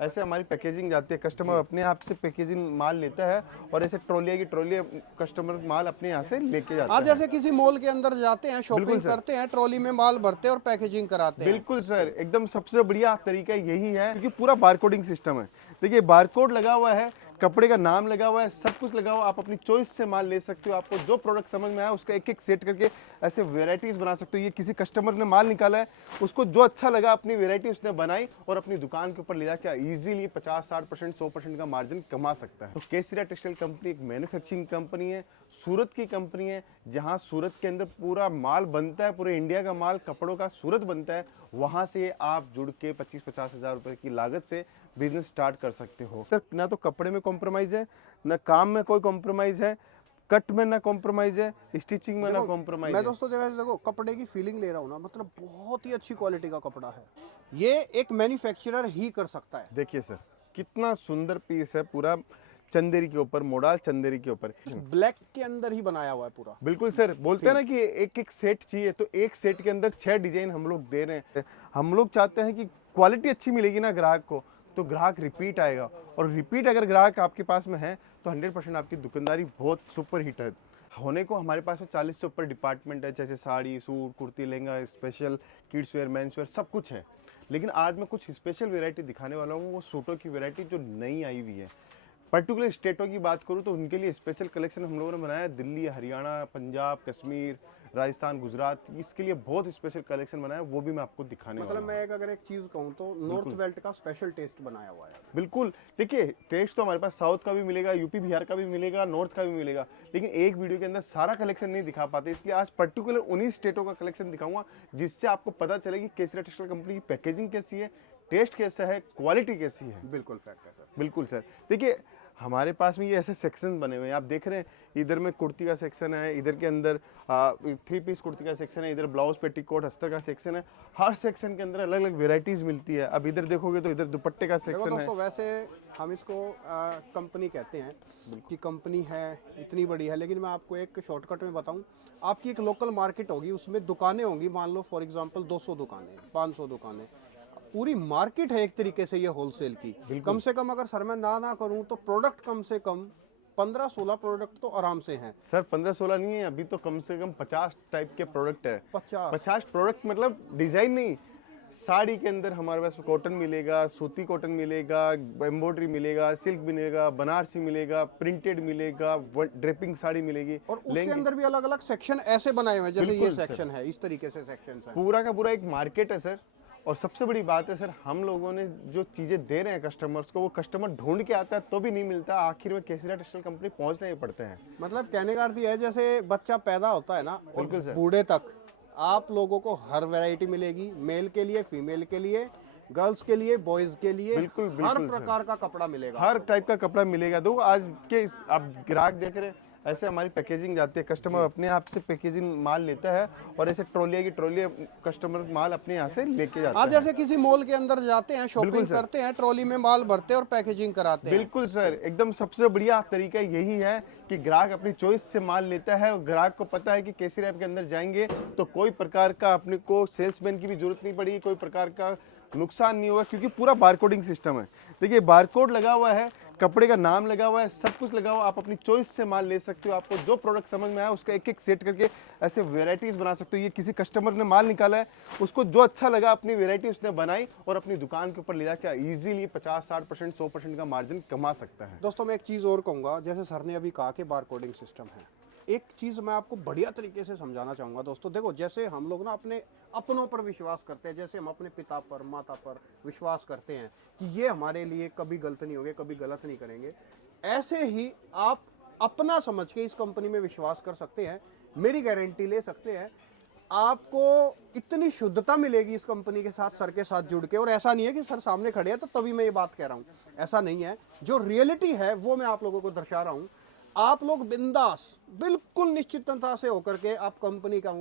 ऐसे हमारी पैकेजिंग जाती है, कस्टमर अपने आप से पैकेजिंग माल लेता है और ऐसे ट्रॉली की ट्रॉली कस्टमर माल अपने यहाँ से लेके जाता हाँ, है। जैसे किसी मॉल के अंदर जाते हैं, शॉपिंग करते हैं, ट्रॉली में माल भरते हैं और पैकेजिंग कराते हैं। बिल्कुल सर, एकदम सबसे बढ़िया तरीका यही है क्योंकि पूरा बारकोडिंग सिस्टम है। देखिए बारकोड लगा हुआ है, कपड़े का नाम लगा हुआ है, सब कुछ लगा हुआ है। आप अपनी चॉइस से माल ले सकते हो। आपको जो प्रोडक्ट समझ में आया उसका एक एक सेट करके ऐसे वेराइटीज बना सकते हो। ये किसी कस्टमर ने माल निकाला है, उसको जो अच्छा लगा अपनी वेराइटी उसने बनाई और अपनी दुकान के ऊपर ले जाकर इजीली 50-60% 100% का मार्जिन कमा सकता है। तो केसरिया टेक्सटाइल कंपनी एक मैन्युफैक्चरिंग कंपनी है, सूरत की कंपनी है, जहां सूरत के अंदर पूरा माल बनता है, पूरे इंडिया का माल कपड़ों का सूरत बनता है। वहां से आप जुड़ के 25-50 हज़ार रुपए की लागत से बिजनेस स्टार्ट कर सकते हो। सर ना तो कपड़े में कॉम्प्रोमाइज है, ना काम में कोई कॉम्प्रोमाइज है, कट में ना कॉम्प्रोमाइज है, स्टिचिंग में ना कॉम्प्रोमाइज मैं है। दोस्तों देखो कपड़े की फीलिंग ले रहा हूँ ना, मतलब बहुत ही अच्छी क्वालिटी का कपड़ा है। ये एक मैन्युफैक्चरर ही कर सकता है। देखिए सर कितना सुंदर पीस है, पूरा चंदेरी के ऊपर, मोडाल चंदेरी के ऊपर। ब्लैक के अंदर ही बनाया हुआ है पूरा। बिल्कुल सर, बोलते हैं ना कि एक एक सेट चाहिए, तो एक सेट के अंदर 6 डिजाइन हम लोग दे रहे हैं। हम लोग चाहते हैं कि क्वालिटी अच्छी मिलेगी ना ग्राहक को, तो ग्राहक रिपीट आएगा, और रिपीट अगर ग्राहक आपके पास में है तो 100% आपकी दुकानदारी बहुत सुपर हिट है होने को। हमारे पास में 40 से ऊपर डिपार्टमेंट है, जैसे sari, suit, kurti, lehenga, special kids where, men's wear, सब कुछ है। लेकिन आज मैं कुछ स्पेशल वेरायटी दिखाने वाला हूँ, वो सूटों की वेरायटी जो नई आई हुई है। पर्टिकुलर स्टेटों की बात करूँ तो उनके लिए स्पेशल कलेक्शन हम लोगों ने बनाया है। दिल्ली, हरियाणा, पंजाब, कश्मीर, राजस्थान, गुजरात, इसके लिए बहुत स्पेशल कलेक्शन बनाया है, वो भी मैं आपको दिखाने वाला मतलब हूँ। मैं अगर एक चीज कहूँ तो नॉर्थ बेल्ट का स्पेशल टेस्ट बनाया हुआ है। बिल्कुल, देखिए टेस्ट तो हमारे पास साउथ का भी मिलेगा, यूपी बिहार का भी मिलेगा, नॉर्थ का भी मिलेगा, लेकिन एक वीडियो के अंदर सारा कलेक्शन नहीं दिखा पाते, इसलिए आज पर्टिकुलर उन्हीं स्टेटों का कलेक्शन दिखाऊंगा, जिससे आपको पता चले कि केसरिया टेक्सटाइल कंपनी की पैकेजिंग कैसी है, टेस्ट कैसा है, क्वालिटी कैसी है। बिल्कुल फैक्ट है सर। बिल्कुल सर, देखिए हमारे पास में ये ऐसे सेक्शन बने हुए हैं, आप देख रहे हैं, इधर में कुर्ती का सेक्शन है, इधर के अंदर 3 पीस कुर्ती का सेक्शन है, इधर ब्लाउज, पेटीकोट, अस्तर का सेक्शन है। हर सेक्शन के अंदर अलग अलग वेराइटीज मिलती है। अब इधर देखोगे तो इधर दुपट्टे का देखो सेक्शन है। दोस्तों, वैसे हम इसको कंपनी कहते हैं कि कंपनी है इतनी बड़ी है, लेकिन मैं आपको एक शॉर्टकट में बताऊं। आपकी एक लोकल मार्केट होगी, उसमें दुकानें होंगी, मान लो फॉर एग्जांपल 200 दुकानें, 500 दुकानें, पूरी मार्केट है एक तरीके से ये होलसेल की। कम से कम अगर सर मैं ना करूं तो प्रोडक्ट कम से कम 15-16 प्रोडक्ट तो आराम से हैं। सर 15-16 नहीं है, अभी तो कम से कम 50 टाइप के प्रोडक्ट है। 50। 50 प्रोडक्ट मतलब डिजाइन नहीं, साड़ी के अंदर हमारे पास कॉटन मिलेगा, सूती कॉटन मिलेगा, एम्ब्रॉयडरी मिलेगा, सिल्क मिलेगा, बनारसी मिलेगा, प्रिंटेड मिलेगा, ड्रेपिंग साड़ी मिलेगी, और उसके अंदर भी अलग अलग सेक्शन ऐसे बनाए हुए हैं, जैसे ये बिल्कुल सर। सेक्शन है, इस तरीके से सेक्शन है। पूरा का पूरा एक मार्केट है सर। और सबसे बड़ी बात है सर, हम लोगों ने जो चीजें दे रहे हैं कस्टमर्स को, वो कस्टमर ढूंढ के आता है तो भी नहीं मिलता, आखिर में केसरिया टेक्सटाइल कंपनी पहुंचना ही पड़ते हैं। मतलब कहने का अर्थ यह है, जैसे बच्चा पैदा होता है ना, और बिल्कुल सर। बूढ़े तक आप लोगों को हर वैरायटी मिलेगी, मेल के लिए, फीमेल के लिए, गर्ल्स के लिए, बॉयज के लिए, बिल्कुल, हर बिल्कुल सर। प्रकार का कपड़ा मिलेगा। हर टाइप का कपड़ा मिलेगा। दो आज के आप ग्राहक देख रहे हैं, ऐसे हमारी पैकेजिंग जाती है, कस्टमर अपने आप से पैकेजिंग माल लेता है और ऐसे ट्रॉली की ट्रॉली कस्टमर माल अपने यहाँ से लेके जाता हाँ, है। जैसे किसी मॉल के अंदर जाते हैं, शॉपिंग सर। करते हैं, ट्रॉली में माल भरते हैं और पैकेजिंग कराते हैं। बिल्कुल सर, एकदम सबसे बढ़िया तरीका यही है कि ग्राहक अपनी चॉइस से माल लेता है, और ग्राहक को पता है कि केसरिया के अंदर जाएंगे तो कोई प्रकार का अपने को सेल्समैन की भी जरूरत नहीं पड़ेगी, कोई प्रकार का नुकसान नहीं होगा, क्योंकि पूरा बारकोडिंग सिस्टम है। देखिए बारकोड लगा हुआ है, कपड़े का नाम लगा हुआ है, सब कुछ लगा हुआ है। आप अपनी चॉइस से माल ले सकते हो। आपको जो प्रोडक्ट समझ में आया उसका एक एक सेट करके ऐसे वेराइटीज बना सकते हो। ये किसी कस्टमर ने माल निकाला है, उसको जो अच्छा लगा अपनी वेराइटी उसने बनाई और अपनी दुकान के ऊपर ले जाकर इजीली 50-60% 100% का मार्जिन कमा सकता है। दोस्तों मैं एक चीज़ और कहूँगा, जैसे सर ने अभी कहा कि बार कोडिंग सिस्टम है, एक चीज़ मैं आपको बढ़िया तरीके से समझाना चाहूँगा दोस्तों। देखो, जैसे हम लोग ना अपने अपनों पर विश्वास करते हैं, जैसे हम अपने पिता पर, माता पर विश्वास करते हैं कि ये हमारे लिए कभी गलत नहीं होंगे, कभी गलत नहीं करेंगे, ऐसे ही आप अपना समझ के इस कंपनी में विश्वास कर सकते हैं। मेरी गारंटी ले सकते हैं, आपको इतनी शुद्धता मिलेगी इस कंपनी के साथ, सर के साथ जुड़ के। और ऐसा नहीं है कि सर सामने खड़े हैं तो तभी मैं ये बात कह रहा हूँ, ऐसा नहीं है। जो रियलिटी है वो मैं आप लोगों को दर्शा रहा हूँ। आप लोग बिंदास, बिल्कुल निश्चितता से होकर के आप कंपनी का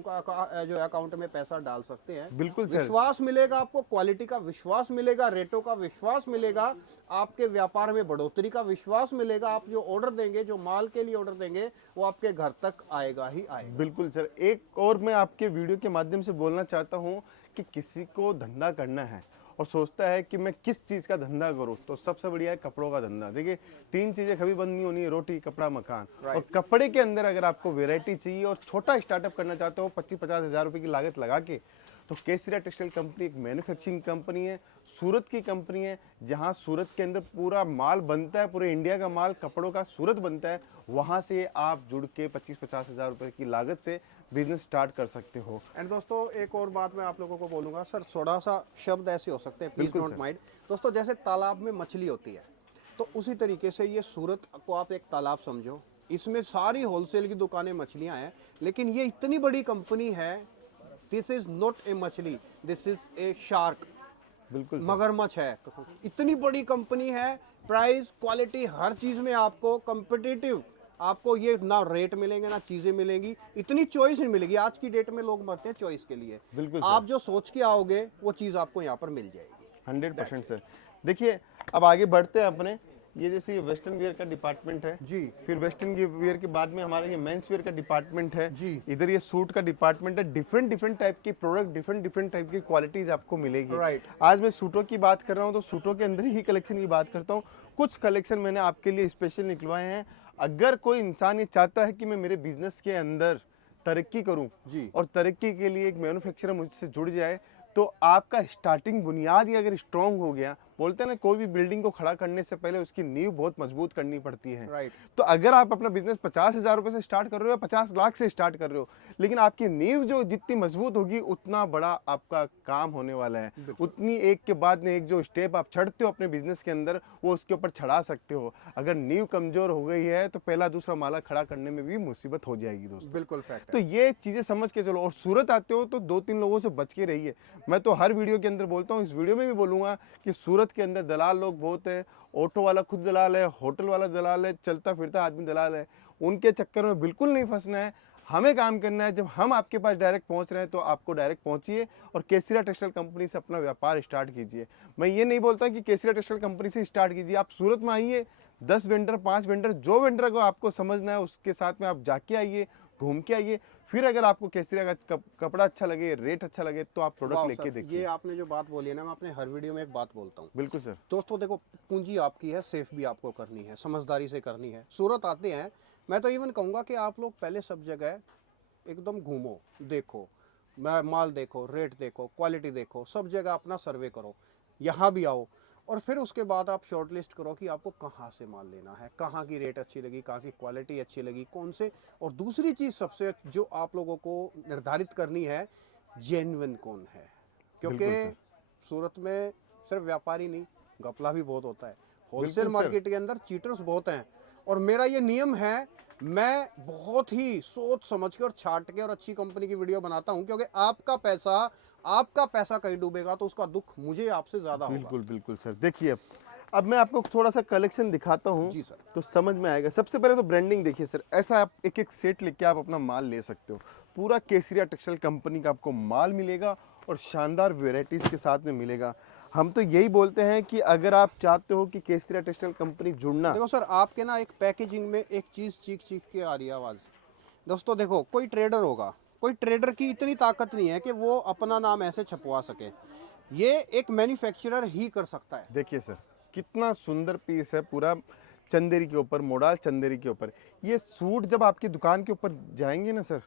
जो अकाउंट में पैसा डाल सकते हैं। बिल्कुल सर। विश्वास मिलेगा आपको, क्वालिटी का विश्वास मिलेगा, रेटों का विश्वास मिलेगा, आपके व्यापार में बढ़ोतरी का विश्वास मिलेगा। आप जो ऑर्डर देंगे, जो माल के लिए ऑर्डर देंगे, वो आपके घर तक आएगा ही आएगा। बिल्कुल सर। एक और मैं आपके वीडियो के माध्यम से बोलना चाहता हूँ कि किसी को धंधा करना है और सोचता है कि मैं किस चीज़ का धंधा करूँ, तो सबसे बढ़िया है कपड़ों का धंधा। देखिए 3 चीज़ें कभी बंद नहीं होनी है, रोटी, कपड़ा, मकान। और कपड़े के अंदर अगर आपको वेरायटी चाहिए और छोटा स्टार्टअप करना चाहते हो 25-50 हज़ार रुपये की लागत लगा के, तो केसरिया टेक्सटाइल कंपनी एक मैन्युफैक्चरिंग कंपनी है, सूरत की कंपनी है, जहां सूरत के अंदर पूरा माल बनता है, पूरे इंडिया का माल कपड़ों का सूरत बनता है। वहां से आप जुड़ के 25-50 हज़ार रुपये की लागत से बिजनेस स्टार्ट कर सकते हो। एंड दोस्तों एक और बात मैं आप लोगों को बोलूंगा सर, थोड़ा सा शब्द ऐसे हो सकते हैं, प्लीज बिल्कुल डोंट सर। माइंड। दोस्तों जैसे तालाब में मछली होती है, तो उसी तरीके से ये सूरत को आप एक तालाब समझो, इसमें सारी होलसेल की दुकानें मछलियां हैं, लेकिन ये इतनी बड़ी कंपनी है, दिस इज नॉट ए मछली, दिस इज ए शार्क, बिल्कुल सर। मगरमच्छ है। इतनी बड़ी कंपनी है, प्राइस क्वालिटी हर चीज में आपको कंपिटिटिव, आपको ये ना रेट मिलेंगे ना चीजें मिलेंगी, इतनी चॉइस नहीं मिलेगी। आज की डेट में लोग मरते हैं चॉइस के लिए, बिल्कुल आप जो सोच के आओगे वो चीज आपको यहाँ पर मिल जाएगी। 100% सर। देखिए अब आगे बढ़ते हैं अपने, ये जैसे वेस्टर्न वियर का डिपार्टमेंट है जी। फिर वेस्टर्न वियर के बाद में हमारा ये मेंस वियर का डिपार्टमेंट है जी। इधर ये सूट का डिपार्टमेंट है। डिफरेंट डिफरेंट टाइप के प्रोडक्ट, डिफरेंट टाइप की क्वालिटीज आपको मिलेगी। Right. आज मैं सूटों की बात कर रहा हूँ तो सूटों के अंदर ही कलेक्शन की बात करता हूँ। कुछ कलेक्शन मैंने आपके लिए स्पेशल निकलवाए हैं। अगर कोई इंसान ये चाहता है कि मैं मेरे बिजनेस के अंदर तरक्की करूं जी। और तरक्की के लिए एक मैन्युफैक्चरर मुझसे जुड़ जाए, तो आपका स्टार्टिंग बुनियाद ही अगर स्ट्रांग हो गया, बोलते हैं ना कोई भी बिल्डिंग को खड़ा करने से पहले उसकी नींव बहुत मजबूत करनी पड़ती है। राइट। तो अगर आप अपना बिजनेस 50,000 रुपए से स्टार्ट कर रहे हो या 50 लाख से स्टार्ट कर रहे हो, लेकिन आपकी नींव जो जितनी मजबूत होगी उतना बड़ा आपका काम होने वाला है। उतनी एक के बाद में एक जो स्टेप आप चढ़ते हो अपने बिजनेस के अंदर, वो उसके ऊपर चढ़ा सकते हो। अगर नींव कमजोर हो गई है तो पहला दूसरा माला खड़ा करने में भी मुसीबत हो जाएगी दोस्तों। बिल्कुल फैक्ट तो ये चीजें समझ के चलो। और सूरत आते हो तो 2-3 लोगों से बच के रहिए। मैं तो हर वीडियो के अंदर बोलता हूँ, इस वीडियो में भी बोलूंगा कि सूरत के अंदर दलाल लोग बहुत है। ऑटो वाला खुद दलाल है, होटल वाला दलाल है, चलता फिरता आदमी दलाल है। उनके चक्कर में बिल्कुल नहीं फंसना है। हमें काम करना है। जब हम आपके पास डायरेक्ट पहुंच रहे हैं तो आपको डायरेक्ट पहुंचिए और केसरिया टेक्सटाइल कंपनी से अपना व्यापार स्टार्ट कीजिए। मैं ये नहीं बोलता कि केसरिया टेक्सटाइल कंपनी से स्टार्ट कीजिए। आप सूरत में आइए, 10 वेंडर 5 वेंडर जो वेंडर को आपको समझना है उसके साथ में आप जाके आइए, घूम के आइए। फिर अगर आपको केसरिया का कपड़ा अच्छा लगे, रेट अच्छा लगे, तो आप प्रोडक्ट लेके देखिए। ये आपने जो बात बोली है ना, मैं अपने हर वीडियो में एक बात बोलता हूँ। बिल्कुल सर। दोस्तों देखो, पूंजी आपकी है, सेफ भी आपको करनी है, समझदारी से करनी है। सूरत आते हैं, मैं तो इवन कहूँगा कि आप लोग पहले सब जगह एकदम घूमो, देखो, माल देखो, रेट देखो, क्वालिटी देखो, सब जगह अपना सर्वे करो, यहाँ भी आओ, और फिर उसके बाद आप शॉर्ट लिस्ट करो कि आपको कहाँ से माल लेना है, कहाँ की रेट अच्छी लगी, कहाँ की क्वालिटी अच्छी लगी, कौन से। और दूसरी चीज़ सबसे जो आप लोगों को निर्धारित करनी है, जेन्युइन कौन है। क्योंकि सूरत में सिर्फ व्यापारी नहीं, घपला भी बहुत होता है। होलसेल मार्केट के अंदर चीटर्स बहुत हैं। और मेरा ये नियम है, मैं बहुत ही सोच समझ के और छाट के और अच्छी कंपनी की वीडियो बनाता हूं, क्योंकि आपका पैसा कहीं डूबेगा तो उसका दुख मुझे आपसे ज्यादा होगा। बिल्कुल बिल्कुल सर। देखिए अब मैं आपको थोड़ा सा कलेक्शन दिखाता हूँ जी सर। तो समझ में आएगा। सबसे पहले तो ब्रांडिंग देखिए सर, ऐसा आप एक एक सेट लेके आप अपना माल ले सकते हो। पूरा केसरिया टेक्सटाइल कंपनी का आपको माल मिलेगा और शानदार वेराइटीज के साथ में मिलेगा। हम तो यही बोलते हैं कि अगर आप चाहते हो कि केसरिया टेक्सटाइल कंपनी जुड़ना। देखो सर, आपके ना एक पैकेजिंग में एक चीज चीख चीख के आ रही है आवाज। दोस्तों देखो, कोई ट्रेडर होगा, कोई ट्रेडर की इतनी ताकत नहीं है कि वो अपना नाम ऐसे छपवा सके। ये एक मैन्युफैक्चरर ही कर सकता है। देखिए सर कितना सुंदर पीस है, पूरा चंदेरी के ऊपर, मोडाल चंदेरी के ऊपर। ये सूट जब आपकी दुकान के ऊपर जाएंगे ना सर,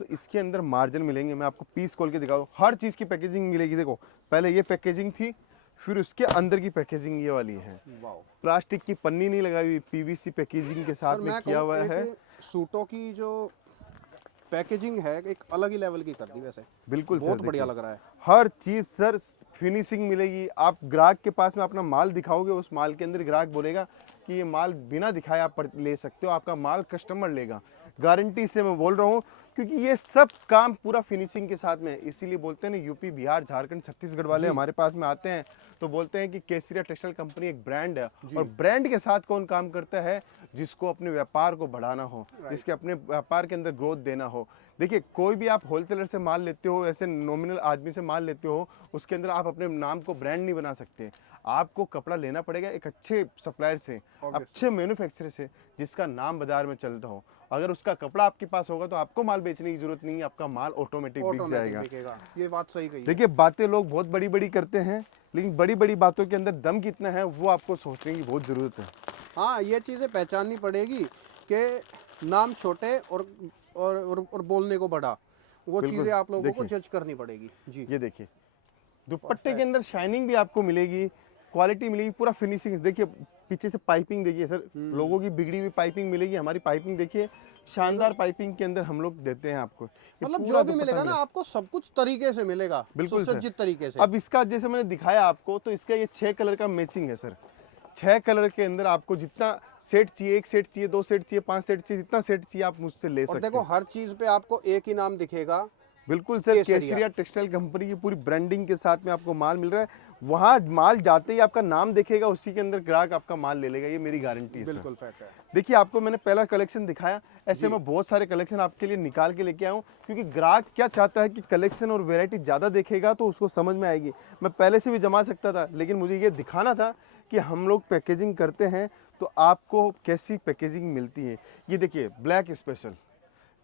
तो इसके अंदर मार्जिन मिलेंगे। मैं आपको पीस खोल के दिखाऊं, हर चीज़ की पैकेजिंग मिलेगी। देखो पहले ये पैकेजिंग थी, फिर उसके अंदर की पैकेजिंग ये वाली है। वाओ। प्लास्टिक की पन्नी नहीं लगाई हुई, पीवीसी पैकेजिंग के साथ सर, में मैं किया कहूँ हुआ है। एक सूटों की जो पैकेजिंग है एक अलग ही लेवल की कर दी वैसे। बिल्कुल बहुत सर, बढ़िया देखिए, लग रहा है। हर चीज सर फिनिशिंग मिलेगी। आप ग्राहक के पास में अपना माल दिखाओगे, उस माल के अंदर ग्राहक बोलेगा कि ये माल बिना दिखाए आप ले सकते हो। आपका माल कस्टमर लेगा, गारंटी से मैं बोल रहा हूँ, क्योंकि ये सब काम पूरा फिनिशिंग के साथ में है। इसीलिए बोलते हैं ना, यूपी, बिहार, झारखंड, छत्तीसगढ़ वाले हमारे पास में आते हैं तो बोलते हैं कि केसरिया टेक्सटाइल कंपनी एक ब्रांड है। और ब्रांड के साथ कौन काम करता है? जिसको अपने व्यापार को बढ़ाना हो, जिसके अपने व्यापार के अंदर ग्रोथ देना हो। देखिए कोई भी आप होलसेलर से माल लेते हो, ऐसे नॉमिनल आदमी से माल लेते हो, उसके अंदर आप अपने नाम को ब्रांड नहीं बना सकते। आपको कपड़ा लेना पड़ेगा एक अच्छे सप्लायर से, अच्छे मैन्युफैक्चरर से, जिसका नाम बाजार में चलता हो। अगर उसका कपड़ा आपके पास होगा तो आपको माल बेचने की जरूरत नहीं है, आपका माल ऑटोमेटिक बिक जाएगा। बिकेगा। ये बात सही कही है। देखिए बातें लोग बहुत बड़ी बड़ी करते हैं, लेकिन बड़ी बड़ी बातों के अंदर दम कितना है वो आपको सोचने की बहुत ज़रूरत है। हाँ, ये चीज़ें पहचाननी पड़ेगी कि नाम छोटे और बोलने को बड़ा, वो बिल्कुल, चीज़ें आप लोगों को देखिए। जज करनी पड़ेगी जी। ये देखिए दुपट्टे के अंदर शाइनिंग भी आपको मिलेगी, क्वालिटी मिलेगी, पूरा फिनिशिंग। देखिए पीछे से पाइपिंग देखिए सर, लोगों की बिगड़ी हुई पाइपिंग मिलेगी, हमारी पाइपिंग देखिए शानदार पाइपिंग के अंदर हम लोग देते हैं आपको। ये मतलब पूरा जो भी दुपट्टा मिलेगा ना आपको सब कुछ तरीके से मिलेगा, बिल्कुल सर। सुसज्जित तरीके से। अब इसका जैसे मैंने दिखाया आपको, तो इसका ये 6 कलर का मैचिंग है सर। 6 कलर के अंदर आपको जितना सेट चाहिए, 1 सेट चाहिए, 2 सेट चाहिए, 5 सेट चाहिए, जितना सेट चाहिए आप मुझसे ले और सकते देखो हैं। हर चीज़ पे आपको एक ही नाम दिखेगा, बिल्कुल सर, केसरिया। केसरिया टेक्सटाइल कंपनी की पूरी ब्रांडिंग के साथ में आपको माल मिल रहा है। वहाँ माल जाते ही आपका नाम दिखेगा, उसी के अंदर ग्राहक आपका माल ले लेगा, ये मेरी गारंटी है सर। बिल्कुल फैक्ट है। देखिए आपको मैंने पहला कलेक्शन दिखाया, ऐसे मैं बहुत सारे कलेक्शन आपके लिए निकाल के लेके आया हूँ, क्योंकि ग्राहक क्या चाहता है कि कलेक्शन और वैरायटी ज़्यादा देखेगा तो उसको समझ में आएगी। मैं पहले से भी जमा सकता था, लेकिन मुझे ये दिखाना था कि हम लोग पैकेजिंग करते हैं तो आपको कैसी पैकेजिंग मिलती है। ये देखिए ब्लैक स्पेशल,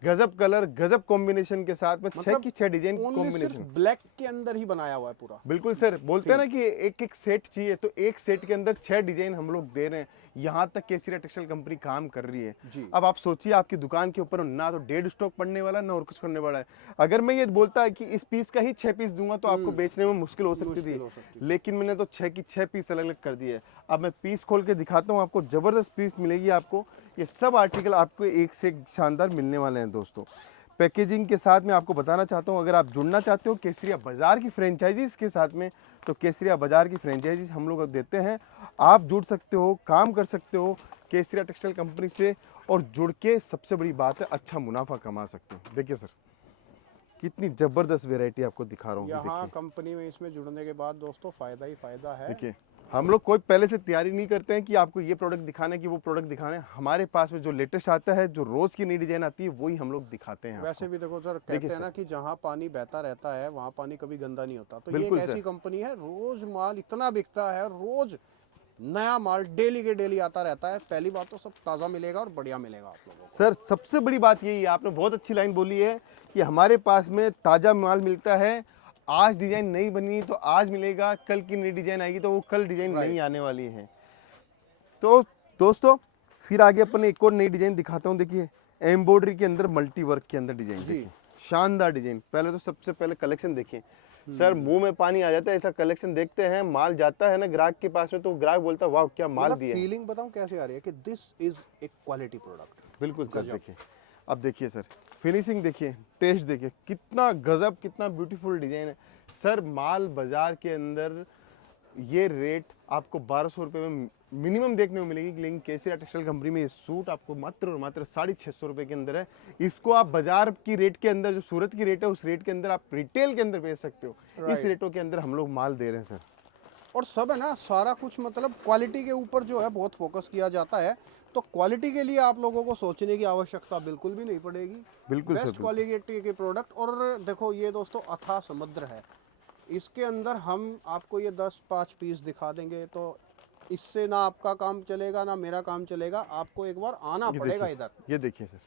गजब कलर, गजब कॉम्बिनेशन के साथ में 6 की 6 डिजाइन ओनली सिर्फ कॉम्बिनेशन। ब्लैक के अंदर ही बनाया हुआ है पूरा। बिल्कुल सर, बोलते हैं ना कि एक एक सेट चाहिए, तो एक सेट के अंदर 6 डिजाइन हम लोग दे रहे हैं। यहाँ तक केसरिया टेक्सटाइल कंपनी काम कर रही है जी। अब आप सोचिए, आपकी दुकान के ऊपर ना तो डेढ़ स्टॉक पड़ने वाला है, ना और कुछ करने वाला है। अगर मैं ये बोलता है कि इस पीस का ही 6 पीस दूंगा तो आपको बेचने में मुश्किल हो सकती मुश्किल हो थी, सकती लेकिन मैंने तो 6 की 6 पीस अलग अलग कर दिए। अब मैं पीस खोल के दिखाता हूँ आपको, जबरदस्त पीस मिलेगी आपको। ये सब आर्टिकल आपको एक से एक शानदार मिलने वाले हैं दोस्तों। पैकेजिंग के साथ मैं आपको बताना चाहता हूँ, अगर आप जुड़ना चाहते हो केसरिया बाजार की फ्रेंचाइजीज के साथ में, तो केसरिया बाजार की फ्रेंचाइजीज हम लोग देते हैं। आप जुड़ सकते हो, काम कर सकते हो केसरिया टेक्सटाइल कंपनी से, और जुड़ के सबसे बड़ी बात है अच्छा मुनाफा कमा सकते हो। देखिए सर कितनी जबरदस्त वैरायटी आपको दिखा रहा हूँ। यहाँ कंपनी में इसमें जुड़ने के बाद दोस्तों फायदा ही फायदा है। देखिए हम लोग कोई पहले से तैयारी नहीं करते हैं कि आपको ये प्रोडक्ट दिखाने की वो प्रोडक्ट दिखाने। हमारे पास में जो लेटेस्ट आता है, जो रोज की नई डिजाइन आती है, वही हम लोग दिखाते हैं। वैसे भी देखो सर, कहते हैं ना कि जहाँ पानी बहता रहता है वहाँ पानी कभी गंदा नहीं होता। तो ये एक बिल्कुल ऐसी कंपनी है, रोज माल इतना बिकता है, रोज नया माल डेली के डेली आता रहता है। पहली बात तो सब ताज़ा मिलेगा और बढ़िया मिलेगा आप लोगों को। सर सबसे बड़ी बात यही है, आपने बहुत अच्छी लाइन बोली है कि हमारे पास में ताज़ा माल मिलता है। आज डिजाइन नहीं बनी तो आज मिलेगा, कल की नई डिजाइन आएगी तो वो कल डिजाइन नहीं आने वाली है। तो दोस्तों फिर आगे अपन एक और नई डिजाइन दिखाता हूँ। देखिए एम्ब्रॉयडरी के अंदर मल्टी वर्क के अंदर डिजाइन, देखिए शानदार डिजाइन। पहले तो सबसे पहले कलेक्शन देखिए सर, मुंह में पानी आ जाता है ऐसा कलेक्शन देखते हैं। माल जाता है ना ग्राहक के पास में, तो ग्राहक बोलता है वाह क्या माल दिया है। फीलिंग बताऊं कैसे आ रही है कि दिस इज एक क्वालिटी प्रोडक्ट। बिल्कुल सर। देखिए अब देखिए सर, फिनिशिंग देखिए, टेस्ट देखिए, कितना गजब, कितना ब्यूटीफुल डिजाइन है सर। माल बाजार के अंदर ये रेट आपको 1200 रुपये में मिनिमम देखने को मिलेगी, लेकिन केसरिया टेक्सटाइल कंपनी में ये सूट आपको मात्र और मात्र 650 रुपये के अंदर है। इसको आप बाजार की रेट के अंदर, जो सूरत की रेट है उस रेट के अंदर आप रिटेल के अंदर बेच सकते हो। इस रेटों के अंदर हम लोग माल दे रहे हैं सर। और सब है ना, सारा कुछ मतलब क्वालिटी के ऊपर जो है बहुत फोकस किया जाता है। तो क्वालिटी के लिए आप लोगों को सोचने की आवश्यकता बिल्कुल भी नहीं पड़ेगी। बिल्कुल बेस्ट क्वालिटी के प्रोडक्ट। और देखो ये दोस्तों अथाह समुद्र है, इसके अंदर हम आपको ये 10-5 पीस दिखा देंगे तो इससे ना आपका काम चलेगा ना मेरा काम चलेगा। आपको एक बार आना पड़ेगा इधर। ये देखिए सर,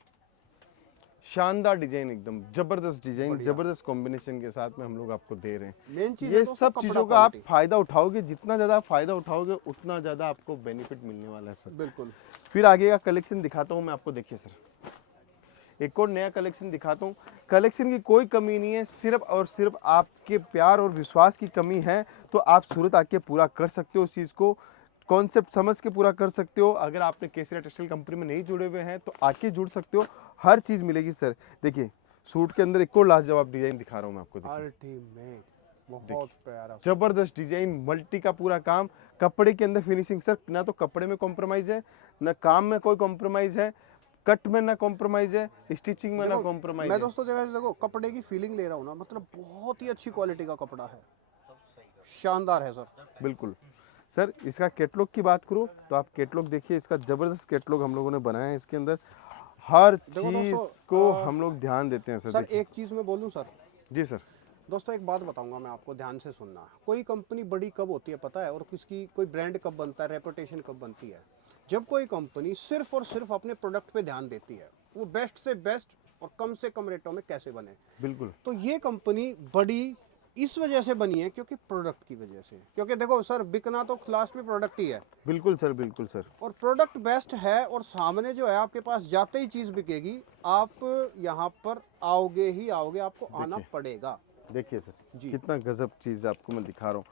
शानदार डिजाइन, एकदम जबरदस्त डिजाइन, जबरदस्त कॉम्बिनेशन के साथ में हम लोग आपको दे रहे हैं। मेन चीज ये सब चीजों का आप फायदा उठाओगे, जितना ज्यादा फायदा उठाओगे उतना ज्यादा आपको बेनिफिट मिलने वाला है सर। बिल्कुल। फिर आगे का कलेक्शन दिखाता हूँ मैं आपको। देखिए सर एक और नया कलेक्शन दिखाता हूँ। कलेक्शन की कोई कमी नहीं है, सिर्फ और सिर्फ आपके प्यार और विश्वास की कमी है। तो आप सूरत आके पूरा कर सकते हो, उस चीज़ को कॉन्सेप्ट समझ के पूरा कर सकते हो। अगर आपने केसरिया टेक्सटाइल कंपनी में नहीं जुड़े हुए हैं तो आके जुड़ सकते हो, हर चीज़ मिलेगी सर। देखिए सूट के अंदर एक और लाजवाब डिजाइन दिखा रहा हूँ मैं आपको। अल्टीमेट, बहुत प्यारा, जबरदस्त डिजाइन, मल्टी का पूरा काम, कपड़े के अंदर फिनिशिंग सर, ना तो कपड़े में कॉम्प्रोमाइज़ है, ना काम में कोई कॉम्प्रोमाइज़ है, कट में ना कॉम्प्रोमाइज है, स्टिचिंग में ना कॉम्प्रोमाइज है। मैं दोस्तों देखो कपड़े की फीलिंग ले रहा हूँ ना, मतलब बहुत ही अच्छी क्वालिटी का कपड़ा है, शानदार है सर। बिल्कुल सर। इसका कैटलॉग की बात करूँ तो आप कैटलॉग देखिए, इसका जबरदस्त कैटलॉग हम लोगों ने बनाया है। इसके अंदर हर देखो चीज दोस्तों, को हम लोग ध्यान देते हैं सर। सर देखिए। एक चीज़ मैं बोलूँ सर, जी सर। दोस्तों एक बात बताऊंगा मैं आपको, ध्यान से सुनना। कोई कंपनी बड़ी कब होती है पता है, और किसकी कोई ब्रांड कब बनता है, रेपुटेशन कब बनती है? जब कोई कंपनी सिर्फ और सिर्फ अपने प्रोडक्ट पे ध्यान देती है, वो बेस्ट से बेस्ट और कम से कम रेटों में कैसे बने। बिल्कुल तो ये कंपनी बड़ी इस वजह से बनी है, क्योंकि प्रोडक्ट की वजह से। क्योंकि देखो सर, बिकना तो लास्ट में प्रोडक्ट ही है, बिल्कुल सर। बिल्कुल सर। और प्रोडक्ट बेस्ट है, और सामने जो है आपके पास जाते ही चीज़ बिकेगी, आप यहाँ पर आओगे ही आओगे, आपको आना देखिए। पड़ेगा। देखिए सर, जी। कितना गजब चीज़ आपको मैं दिखा रहा हूँ।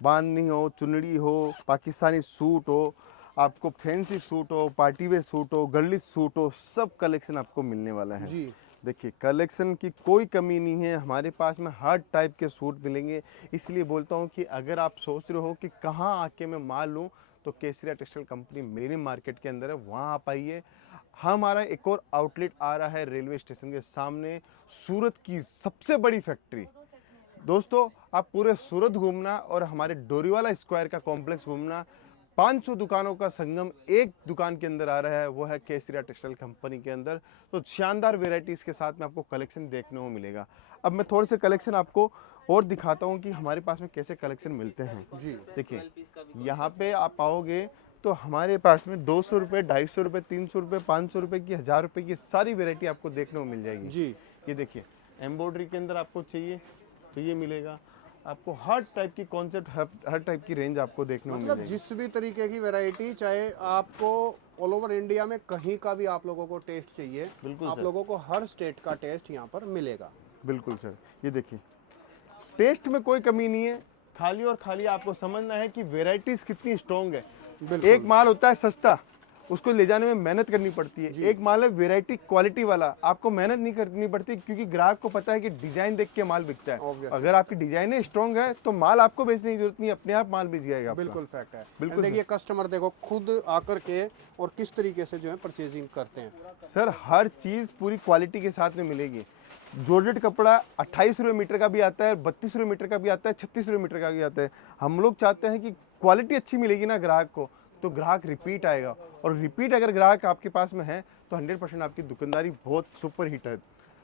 बांधनी हो, चुनड़ी हो, पाकिस्तानी सूट हो, आपको फैंसी सूट हो, पार्टी वेयर सूट हो, गर्लिश सूट हो, सब कलेक्शन आपको मिलने वाला है। जी। देखिए, कलेक्शन की कोई कमी नहीं है हमारे पास में, हर टाइप के सूट मिलेंगे। इसलिए बोलता हूँ कि अगर आप सोच रहे हो कि कहाँ आके मैं माल लूँ, तो केसरिया टेक्सटाइल कंपनी मिलेनियम मार्केट के अंदर है, वहाँ आप आइए। हमारा एक और आउटलेट आ रहा है रेलवे स्टेशन के सामने, सूरत की सबसे बड़ी फैक्ट्री। दोस्तों, आप पूरे सूरत घूमना और हमारे डोरीवाला स्क्वायर का कॉम्प्लेक्स घूमना, 500 दुकानों का संगम एक दुकान के अंदर आ रहा है, वो है केसरिया टेक्सटाइल कंपनी के अंदर। तो शानदार वेराइटीज के साथ में आपको कलेक्शन देखने को मिलेगा। अब मैं थोड़े से कलेक्शन आपको और दिखाता हूँ कि हमारे पास में कैसे कलेक्शन मिलते हैं। जी। देखिए, यहाँ पे आप आओगे तो हमारे पास में 200 रुपये, 250 रुपये, 300 रुपये, 500 रुपये की, 1000 रुपये की सारी वेराइटी आपको देखने को मिल जाएगी। जी। ये देखिए, एम्ब्रॉयडरी के अंदर आपको चाहिए तो ये मिलेगा आपको। हर टाइप की कॉन्सेप्ट, हर टाइप की रेंज आपको देखने को मतलब मिलेगी। जिस भी तरीके की वैरायटी, चाहे आपको ऑल ओवर इंडिया में कहीं का भी आप लोगों को टेस्ट चाहिए, बिल्कुल आप सर। लोगों को हर स्टेट का टेस्ट यहाँ पर मिलेगा। बिल्कुल सर। ये देखिए, टेस्ट में कोई कमी नहीं है, खाली और खाली आपको समझना है कि वेराइटीज कितनी स्ट्रॉन्ग है। बिल्कुल। एक माल होता है सस्ता, उसको ले जाने में मेहनत करनी पड़ती है। एक माल है वेराइटी क्वालिटी वाला, आपको मेहनत नहीं करनी पड़ती, क्योंकि ग्राहक को पता है कि डिजाइन देख के माल बिकता है। Obviously। अगर आपकी डिजाइन स्ट्रॉन्ग है तो माल आपको बेचने की जरूरत नहीं, अपने आप माल बिक जाएगा आपका। बिल्कुल फैक्ट है। बिल्कुल देखिए कस्टमर देखो खुद आकर के और किस तरीके से जो है परचेजिंग करते हैं। सर, हर चीज पूरी क्वालिटी के साथ में मिलेगी। जॉर्जेट कपड़ा 28 रुपये मीटर का भी आता है, 32 रुपये मीटर का भी आता है, 36 रुपये मीटर का भी आता है। हम लोग चाहते हैं कि क्वालिटी अच्छी मिलेगी ना ग्राहक को, तो ग्राहक रिपीट आएगा, और रिपीट अगर ग्राहक आपके पास में है तो 100% आपकी दुकानदारी बहुत सुपर हिट है।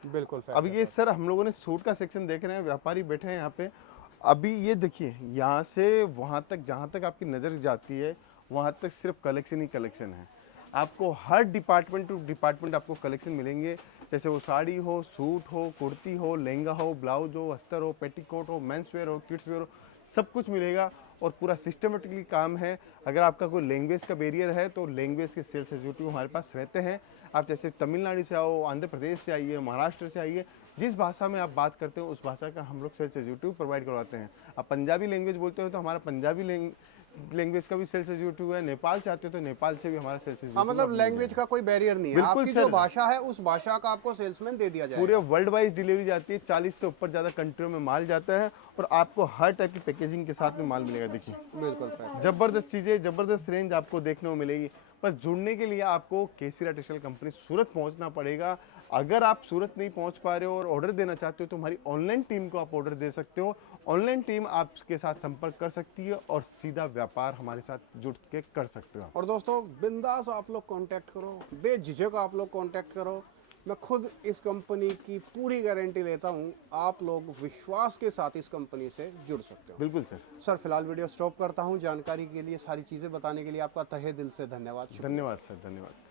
बिल्कुल फैक्ट अब ये सर, हम लोगों ने सूट का सेक्शन देख रहे हैं, व्यापारी बैठे हैं यहाँ पे। अभी ये देखिए, यहाँ से वहाँ तक, जहाँ तक आपकी नज़र जाती है, वहाँ तक सिर्फ कलेक्शन ही कलेक्शन है। आपको हर डिपार्टमेंट टू डिपार्टमेंट आपको कलेक्शन मिलेंगे, जैसे वो साड़ी हो, सूट हो, कुर्ती हो, लहंगा हो, ब्लाउज हो, अस्तर हो, पेटीकोट हो, मेंस वेयर हो, किड्स वेयर हो, सब कुछ मिलेगा। और पूरा सिस्टमेटिकली काम है। अगर आपका कोई लैंग्वेज का बैरियर है तो लैंग्वेज के सेल्स एग्जीक्यूटिव हमारे पास रहते हैं। आप जैसे तमिलनाडु से आओ, आंध्र प्रदेश से आइए, महाराष्ट्र से आइए, जिस भाषा में आप बात करते हो उस भाषा का हम लोग सेल्स एग्जीक्यूटिव प्रोवाइड करवाते हैं। आप पंजाबी लैंग्वेज बोलते हो तो हमारा पंजाबी लैंग्वेज का भी सेल्स एग्जीक्यूटिव है। नेपाल चाहते हो तो नेपाल से भी हमारा सेल्स हाँ, एग्जीक्यूटिव। मतलब लैंग्वेज का कोई बैरियर नहीं है, बिल्कुल आपकी सर। जो भाषा है उस भाषा का आपको सेल्समैन दे दिया जाएगा। पूरे वर्ल्ड वाइज डिलीवरी जाती है, 40 से ऊपर ज़्यादा कंट्रियों में माल जाता है, और आपको हर टाइप की पैकेजिंग के साथ में माल मिलेगा। देखिए, बिल्कुल फैक्ट। जबरदस्त चीज़ें, जबरदस्त रेंज आपको देखने को मिलेगी। बस जुड़ने के लिए आपको केसरिया टेक्सटाइल कंपनी सूरत पहुंचना पड़ेगा। अगर आप सूरत नहीं पहुंच पा रहे हो और ऑर्डर देना चाहते हो तो हमारी ऑनलाइन टीम को आप ऑर्डर दे सकते हो। ऑनलाइन टीम आपके साथ संपर्क कर सकती है और सीधा व्यापार हमारे साथ जुड़ के कर सकते हो। और दोस्तों बिंदास आप लोग कांटेक्ट करो, बेझिझक आप लोग कांटेक्ट करो। मैं खुद इस कंपनी की पूरी गारंटी लेता हूँ, आप लोग विश्वास के साथ इस कंपनी से जुड़ सकते हो। बिल्कुल सर। सर फिलहाल वीडियो स्टॉप करता हूँ। जानकारी के लिए, सारी चीज़ें बताने के लिए आपका तहे दिल से धन्यवाद। धन्यवाद सर, धन्यवाद।